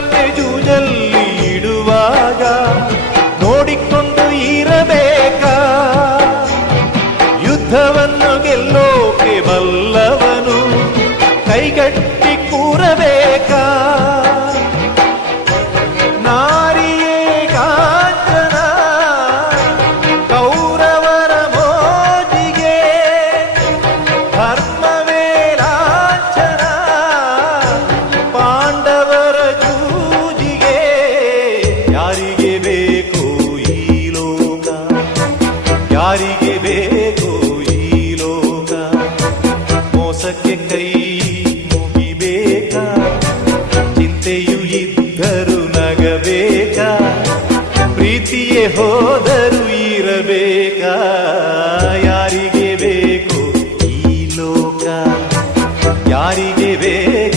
ಜೀವವನ್ನೇ ಜೂಜಲ್ಲಿ ಇಡುವಾಗ ನೋಡಿಕೊಂಡು ಇರಬೇಕ? ಯುದ್ಧವನ್ನು ಗೆಲ್ಲೋಕೆ ಬಲ್ಲವನು ಕೈಗಟ್ಟಿ ಯಾರಿಗೆ ಬೇಕೋ ಈ ಲೋಕ? ಮೋಸಕ್ಕೆ ಕೈ ಮುಗಿಬೇಕಾ? ಚಿಂತೆಯು ಇದ್ದರು ನಗಬೇಕ? ಪ್ರೀತಿಯೇ ಹೋದರು ಇರಬೇಕಾ? ಯಾರಿಗೆ ಬೇಕೋ ಈ ಲೋಕ? ಯಾರಿಗೆ ಬೇಕು